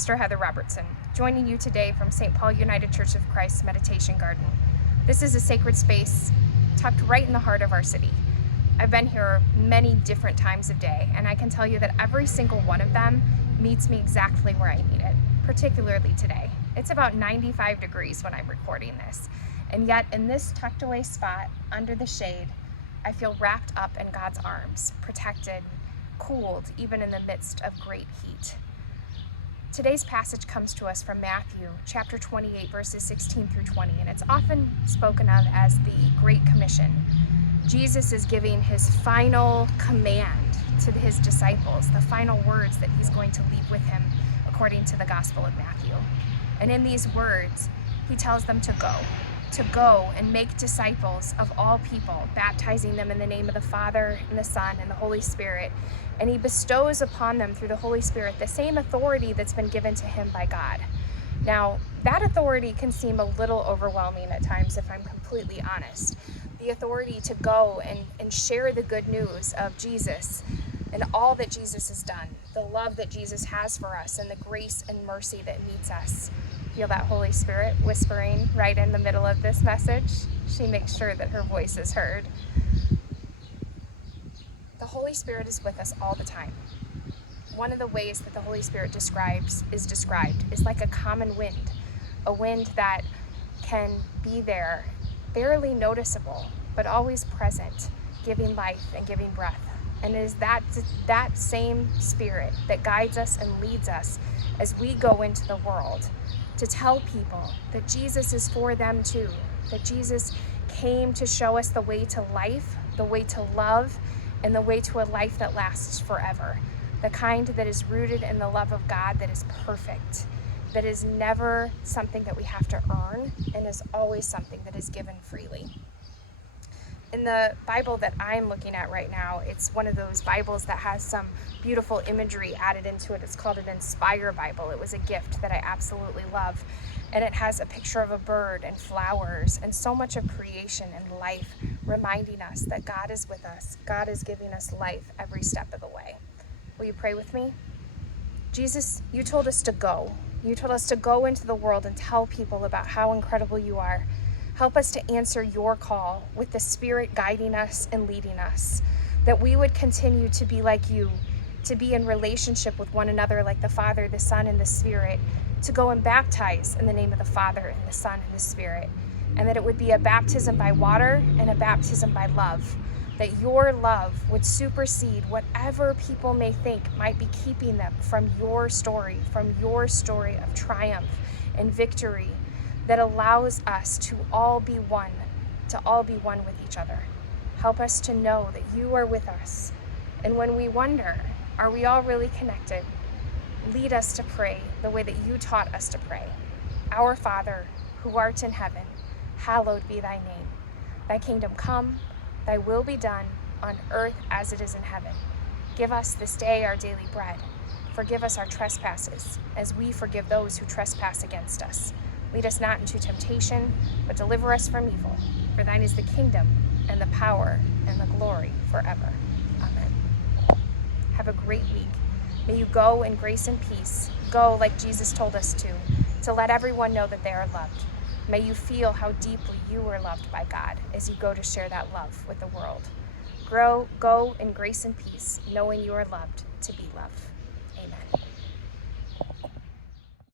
Pastor Robertson, joining you today from St. Paul United Church of Christ Meditation Garden. This is a sacred space tucked right in the heart of our city. I've been here many different times of day, and I can tell you that every single one of them meets me exactly where I need it, particularly today. It's about 95 degrees when I'm recording this, and yet in this tucked away spot under the shade, I feel wrapped up in God's arms, protected, cooled, even in the midst of great heat. Today's passage comes to us from Matthew chapter 28, verses 16 through 20, and it's often spoken of as the Great Commission. Jesus is giving his final command to his disciples, the final words that he's going to leave with him according to the Gospel of Matthew. And in these words, he tells them to go and make disciples of all people, baptizing them in the name of the Father and the Son and the Holy Spirit. And he bestows upon them through the Holy Spirit the same authority that's been given to him by God. Now, that authority can seem a little overwhelming at times, if I'm completely honest. The authority to go and share the good news of Jesus and all that Jesus has done, the love that Jesus has for us, and the grace and mercy that meets us. Feel that Holy Spirit whispering right in the middle of this message? She makes sure that her voice is heard. The Holy Spirit is with us all the time. One of the ways that the Holy Spirit is described is like a common wind, a wind that can be there, barely noticeable, but always present, giving life and giving breath. And it is that same Spirit that guides us and leads us as we go into the world to tell people that Jesus is for them too, that Jesus came to show us the way to life, the way to love, and the way to a life that lasts forever, the kind that is rooted in the love of God, that is perfect, that is never something that we have to earn, and is always something that is given freely. In the Bible that I'm looking at right now, it's one of those Bibles that has some beautiful imagery added into it. It's called an Inspire Bible. It was a gift that I absolutely love. And it has a picture of a bird and flowers and so much of creation and life, reminding us that God is with us. God is giving us life every step of the way. Will you pray with me? Jesus, you told us to go. You told us to go into the world and tell people about how incredible you are. Help us to answer your call with the Spirit guiding us and leading us, that we would continue to be like you, to be in relationship with one another like the Father, the Son, and the Spirit, to go and baptize in the name of the Father and the Son and the Spirit, and that it would be a baptism by water and a baptism by love, that your love would supersede whatever people may think might be keeping them from your story of triumph and victory, that allows us to all be one with each other. Help us to know that you are with us. And when we wonder, are we all really connected? Lead us to pray the way that you taught us to pray. Our Father, who art in heaven, hallowed be thy name. Thy kingdom come, thy will be done on earth as it is in heaven. Give us this day our daily bread. Forgive us our trespasses, as we forgive those who trespass against us. Lead us not into temptation, but deliver us from evil. For thine is the kingdom, and the power, and the glory forever. Amen. Have a great week. May you go in grace and peace. Go like Jesus told us to let everyone know that they are loved. May you feel how deeply you are loved by God as you go to share that love with the world. Go in grace and peace, knowing you are loved to be loved. Amen.